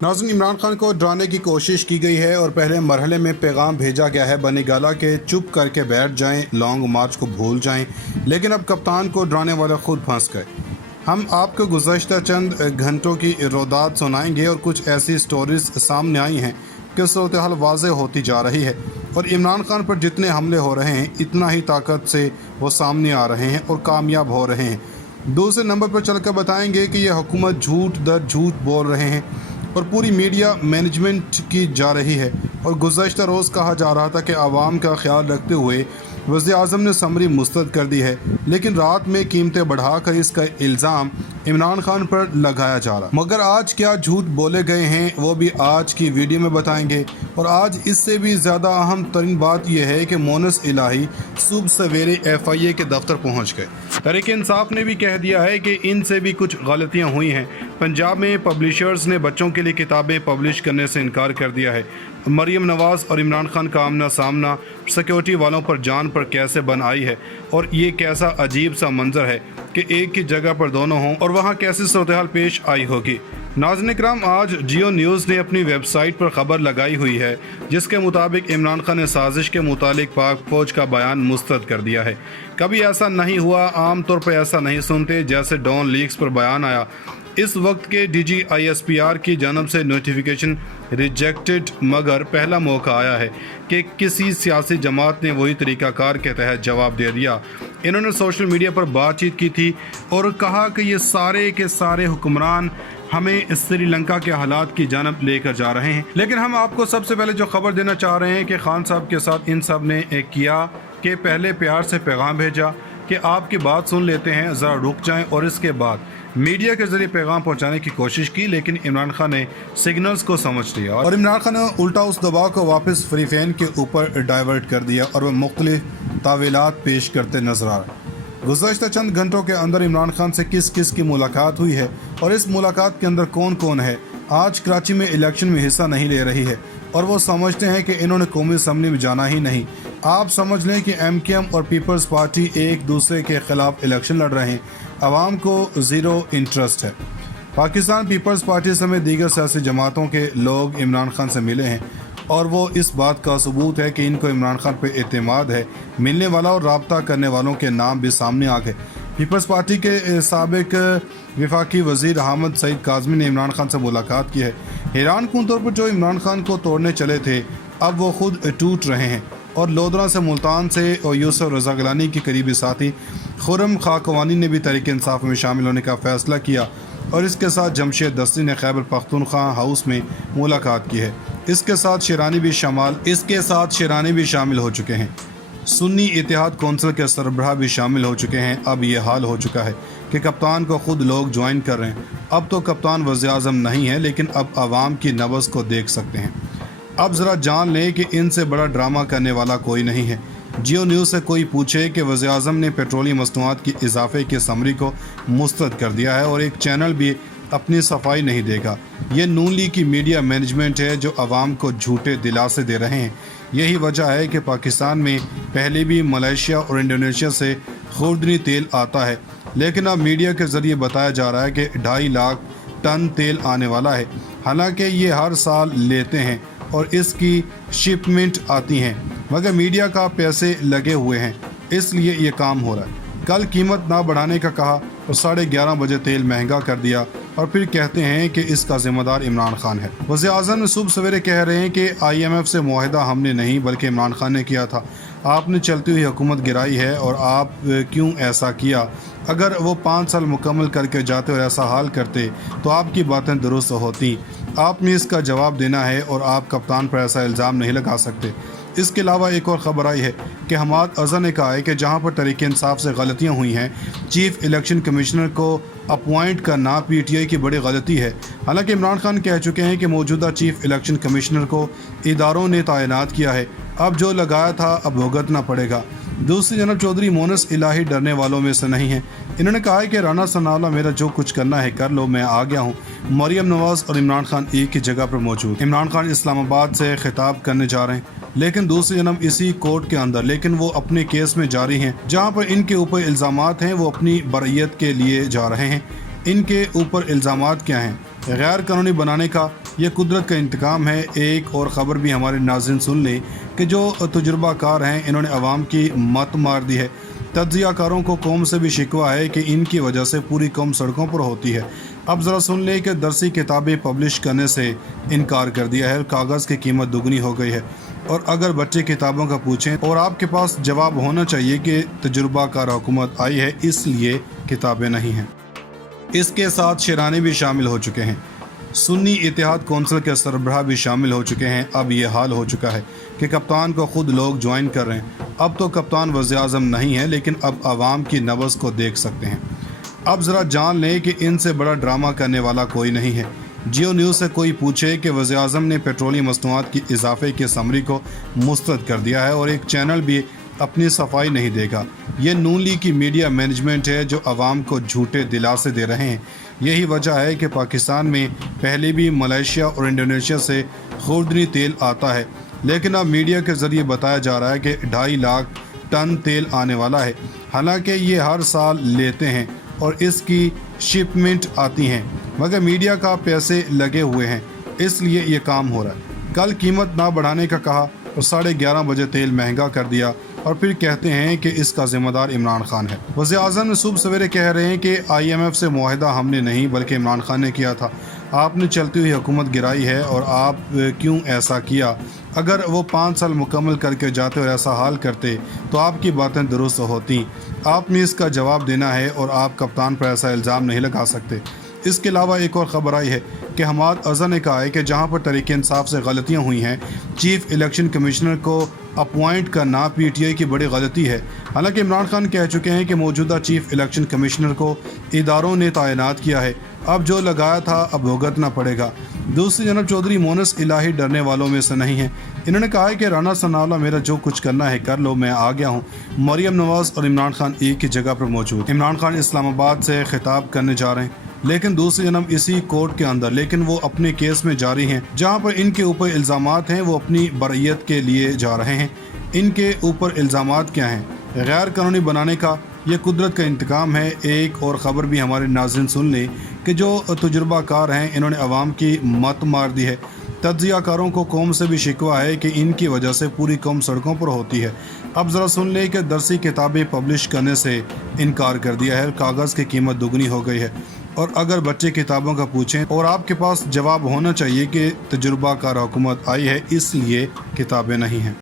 नाज़रीन, इमरान खान को डराने की कोशिश की गई है और पहले मरहले में पैगाम भेजा गया है बनी गाला के चुप करके बैठ जाएं, लॉन्ग मार्च को भूल जाएं, लेकिन अब कप्तान को डराने वाले खुद फंस गए। हम आपको गुज़श्ता चंद घंटों की रोदात सुनाएंगे और कुछ ऐसी स्टोरीज सामने आई हैं कि सूरत हाल वाज़ेह होती जा रही है और इमरान खान पर जितने हमले हो रहे हैं इतना ही ताकत से वो सामने आ रहे हैं और कामयाब हो रहे हैं। दूसरे नंबर पर चलकर बताएंगे कि यह हुकूमत झूठ दर झूठ बोल रहे हैं और पूरी मीडिया मैनेजमेंट की जा रही है। और गुज़श्ता रोज़ कहा जा रहा था कि आवाम का ख्याल रखते हुए वज़ीर-ए-आज़म ने समरी मुस्तरद कर दी है, लेकिन रात में कीमतें बढ़ाकर इसका इल्ज़ाम इमरान खान पर लगाया जा रहा। मगर आज क्या झूठ बोले गए हैं वो भी आज की वीडियो में बताएंगे। और आज इससे भी ज़्यादा अहम तरीन बात यह है कि मोनस इलाही सुबह सवेरे FIA के दफ्तर पहुँच गए। तहरीक इंसाफ ने भी कह दिया है कि इनसे भी कुछ गलतियाँ हुई हैं। पंजाब में पब्लिशर्स ने बच्चों के लिए किताबें पब्लिश करने से इनकार कर दिया है। मरीम नवाज़ और इमरान खान का आमना सामना सिक्योरिटी वालों पर जान पर कैसे बन आई है और ये कैसा अजीब सा मंजर है कि एक ही जगह पर दोनों हों और वहाँ कैसी सूरत हाल पेश आई होगी। नाज़रीन इकराम, आज जियो न्यूज़ ने अपनी वेबसाइट पर खबर लगाई हुई है जिसके मुताबिक इमरान खान ने साजिश के मुतालिक पाक फौज का बयान मुस्तरद कर दिया है। कभी ऐसा नहीं हुआ, आम तौर पर ऐसा नहीं सुनते जैसे डॉन लीक्स पर बयान आया। इस वक्त के DG ISPR की जानब से नोटिफिकेशन रिजेक्टेड, मगर पहला मौका आया है कि किसी सियासी जमात ने वही तरीक़ाकार के तहत जवाब दे दिया। इन्होंने सोशल मीडिया पर बातचीत की थी और कहा कि ये सारे के सारे हुक्मरान हमें श्रीलंका के हालात की जानब लेकर जा रहे हैं। लेकिन हम आपको सबसे पहले जो खबर देना चाह रहे हैं कि खान साहब के साथ इन सब ने एक किया कि पहले प्यार से पैगाम भेजा कि आपकी बात सुन लेते हैं, ज़रा रुक जाएं, और इसके बाद मीडिया के जरिए पैगाम पहुंचाने की कोशिश की, लेकिन इमरान खान ने सिग्नल्स को समझ लिया और इमरान खान ने उल्टा उस दबाव को वापस फ्री फैन के ऊपर डाइवर्ट कर दिया और वह मुख्तलिफ तावीलात पेश करते नजर आ रहे। गुज़श्ता चंद घंटों के अंदर इमरान खान से किस किस की मुलाकात हुई है और इस मुलाकात के अंदर कौन कौन है। आज कराची में इलेक्शन में हिस्सा नहीं ले रही है और वो समझते हैं कि इन्होंने कौमी असम्बली में जाना ही नहीं। आप समझ लें कि MKM और पीपल्स पार्टी एक दूसरे के खिलाफ इलेक्शन लड़ रहे हैं। आवाम को ज़ीरो इंटरेस्ट है। पाकिस्तान पीपल्स पार्टी समेत दीगर सियासी जमातों के लोग इमरान खान से मिले हैं और वो इस बात का सबूत है कि इनको इमरान खान पर एतमाद है। मिलने वाला और रब्ता करने वालों के नाम भी सामने आ गए। पीपल्स पार्टी के साबिक वफाकी वज़ीर अहमद सईद काज़मी ने इमरान खान से मुलाकात की है। हैरान कुन तौर पर जो इमरान खान को तोड़ने चले थे अब वो खुद टूट रहे हैं और लोधरा से मुल्तान से और यूसुफ रज़ा गिलानी के करीबी साथी खुर्रम खाकवानी ने भी तहरीक इंसाफ में शामिल होने का फ़ैसला किया और इसके साथ जमशेद दस्ती ने खैबर पख्तूनख्वा हाउस में मुलाकात की है। इसके साथ शेरानी भी शामिल हो चुके हैं। सुन्नी इत्तेहाद कौंसिल के सरबराह भी शामिल हो चुके हैं। अब ये हाल हो चुका है कि कप्तान को खुद लोग ज्वाइन कर रहे हैं। अब तो कप्तान वज़ीर-ए-आज़म नहीं है, लेकिन अब आवाम की नब्ज़ को देख सकते हैं। अब ज़रा जान लें कि इनसे बड़ा ड्रामा करने वाला कोई नहीं है। जियो न्यूज़ से कोई पूछे कि वज़ीर-ए-आज़म ने पेट्रोलियम मसनूआत की इजाफे की समरी को मुस्तरद कर दिया है और एक चैनल भी अपनी सफाई नहीं देगा। ये नून लीग की मीडिया मैनेजमेंट है जो आवाम को झूठे दिलासे दे रहे हैं। यही वजह है कि पाकिस्तान में पहले भी मलेशिया और इंडोनेशिया से खुर्दनी तेल आता है, लेकिन अब मीडिया के ज़रिए बताया जा रहा है कि 2.5 लाख टन तेल आने वाला है। हालांकि ये हर साल लेते हैं और इसकी शिपमेंट आती हैं, मगर मीडिया का पैसे लगे हुए हैं, इसलिए ये काम हो रहा है। कल कीमत ना बढ़ाने का कहा और 11:30 बजे तेल महंगा कर दिया और फिर कहते हैं कि इसका जिम्मेदार इमरान खान है। वज़ीर-ए-आज़म सुबह सवेरे कह रहे हैं कि IMF से मुआहिदा हमने नहीं बल्कि इमरान खान ने किया था। आपने चलती हुई हुकूमत गिराई है और आप क्यों ऐसा किया? अगर वो 5 साल मुकम्मल करके जाते और ऐसा हाल करते तो आपकी बातें दुरुस्त होती। आपने इसका जवाब देना है और आप कप्तान पर ऐसा इल्ज़ाम नहीं लगा सकते। इसके अलावा एक और ख़बर आई है कि हमाद अज़हर ने कहा है कि जहां पर तहरीक इंसाफ से गलतियां हुई हैं, चीफ इलेक्शन कमिश्नर को अपॉइंट करना PTI की बड़ी गलती है। हालांकि इमरान खान कह चुके हैं कि मौजूदा चीफ इलेक्शन कमिश्नर को इदारों ने तैनात किया है, अब जो लगाया था अब भुगतना पड़ेगा। दूसरी जनब चौधरी मोनस इलाही डरने वालों में से नहीं है। इन्होंने कहा है कि राना सनाउल्लाह मेरा जो कुछ करना है कर लो, मैं आ गया हूँ। मरीम नवाज़ और इमरान खान एक ही जगह पर मौजूद। इमरान खान इस्लामाबाद से खिताब करने जा रहे हैं, लेकिन दूसरी जन्म इसी कोर्ट के अंदर, लेकिन वो अपने केस में जारी हैं। जहाँ पर इनके ऊपर इल्ज़ामात हैं वो अपनी बरयत के लिए जा रहे हैं। ان کے اوپر الزامات کیا ہیں؟ غیر قانونی بنانے کا یہ قدرت کا انتقام ہے۔ ایک اور خبر بھی ہمارے ناظرین سن لیں کہ جو تجربہ کار ہیں انہوں نے عوام کی مت مار دی ہے۔ تجزیہ کاروں کو قوم سے بھی شکوہ ہے کہ ان کی وجہ سے پوری قوم سڑکوں پر ہوتی ہے۔ اب ذرا سن لیں کہ درسی کتابیں پبلش کرنے سے انکار کر دیا ہے اور کاغذ کی قیمت دگنی ہو گئی ہے۔ اور اگر بچے کتابوں کا پوچھیں اور آپ کے پاس جواب ہونا چاہیے کہ تجربہ کار حکومت آئی ہے اس لیے کتابیں نہیں ہیں۔ اس کے ساتھ شیرانی بھی شامل ہو چکے ہیں، سنی اتحاد کونسل کے سربراہ بھی شامل ہو چکے ہیں۔ اب یہ حال ہو چکا ہے کہ کپتان کو خود لوگ جوائن کر رہے ہیں۔ اب تو کپتان وزیر اعظم نہیں ہے لیکن اب عوام کی نبض کو دیکھ سکتے ہیں۔ اب ذرا جان لیں کہ ان سے بڑا ڈرامہ کرنے والا کوئی نہیں ہے۔ جیو نیوز سے کوئی پوچھے کہ وزیر اعظم نے پیٹرولیم مصنوعات کی اضافے کی سمری کو مسترد کر دیا ہے اور ایک چینل بھی اپنی صفائی نہیں دے گا۔ یہ نون لیگ کی میڈیا مینجمنٹ ہے جو عوام کو جھوٹے دلاسے دے رہے ہیں۔ یہی وجہ ہے کہ پاکستان میں پہلے بھی ملائیشیا اور انڈونیشیا سے خوردنی تیل آتا ہے، لیکن اب میڈیا کے ذریعے بتایا جا رہا ہے کہ 2.5 لاکھ ٹن تیل آنے والا ہے، حالانکہ یہ ہر سال لیتے ہیں اور اس کی شپمنٹ آتی ہیں، مگر میڈیا کا پیسے لگے ہوئے ہیں، اس لیے یہ کام ہو رہا ہے۔ کل قیمت نہ بڑھانے کا کہا اور 11:30 بجے تیل مہنگا کر دیا اور پھر کہتے ہیں کہ اس کا ذمہ دار عمران خان ہے۔ وزیر اعظم صبح سویرے کہہ رہے ہیں کہ IMF سے معاہدہ ہم نے نہیں بلکہ عمران خان نے کیا تھا، آپ نے چلتی ہوئی حکومت گرائی ہے اور آپ کیوں ایسا کیا؟ اگر وہ 5 سال مکمل کر کے جاتے اور ایسا حال کرتے تو آپ کی باتیں درست ہوتی۔ آپ نے اس کا جواب دینا ہے اور آپ کپتان پر ایسا الزام نہیں لگا سکتے۔ اس کے علاوہ ایک اور خبر آئی ہے کہ حماد اظہر نے کہا ہے کہ جہاں پر تحریک انصاف سے غلطیاں ہوئی ہیں، چیف الیکشن کمشنر کو اپوائنٹ کرنا PTI کی بڑی غلطی ہے۔ حالانکہ عمران خان کہہ چکے ہیں کہ موجودہ چیف الیکشن کمشنر کو اداروں نے تعینات کیا ہے، اب جو لگایا تھا اب بھگتنا پڑے گا۔ دوسری جناب چودھری مونس الہی ڈرنے والوں میں سے نہیں ہیں۔ انہوں نے کہا ہے کہ رانا ثناءاللہ میرا جو کچھ کرنا ہے کر لو، میں آ گیا ہوں۔ مریم نواز اور عمران خان ایک ہی جگہ پر موجود۔ عمران خان اسلام آباد سے خطاب کرنے جا رہے ہیں لیکن دوسری جناب اسی کورٹ کے اندر، لیکن وہ اپنے کیس میں جاری ہیں جہاں پر ان کے اوپر الزامات ہیں، وہ اپنی برئیت کے لیے جا رہے ہیں۔ ان کے اوپر الزامات کیا ہیں؟ غیر قانونی بنانے کا یہ قدرت کا انتقام ہے۔ ایک اور خبر بھی ہمارے ناظرین سن لیں کہ جو تجربہ کار ہیں انہوں نے عوام کی مت مار دی ہے۔ تجزیہ کاروں کو قوم سے بھی شکوہ ہے کہ ان کی وجہ سے پوری قوم سڑکوں پر ہوتی ہے۔ اب ذرا سن لیں کہ درسی کتابیں پبلش کرنے سے انکار کر دیا ہے اور کاغذ کی قیمت دگنی ہو گئی ہے۔ اور اگر بچے کتابوں کا پوچھیں اور آپ کے پاس جواب ہونا چاہیے کہ تجربہ کار حکومت آئی ہے اس لیے کتابیں نہیں ہیں۔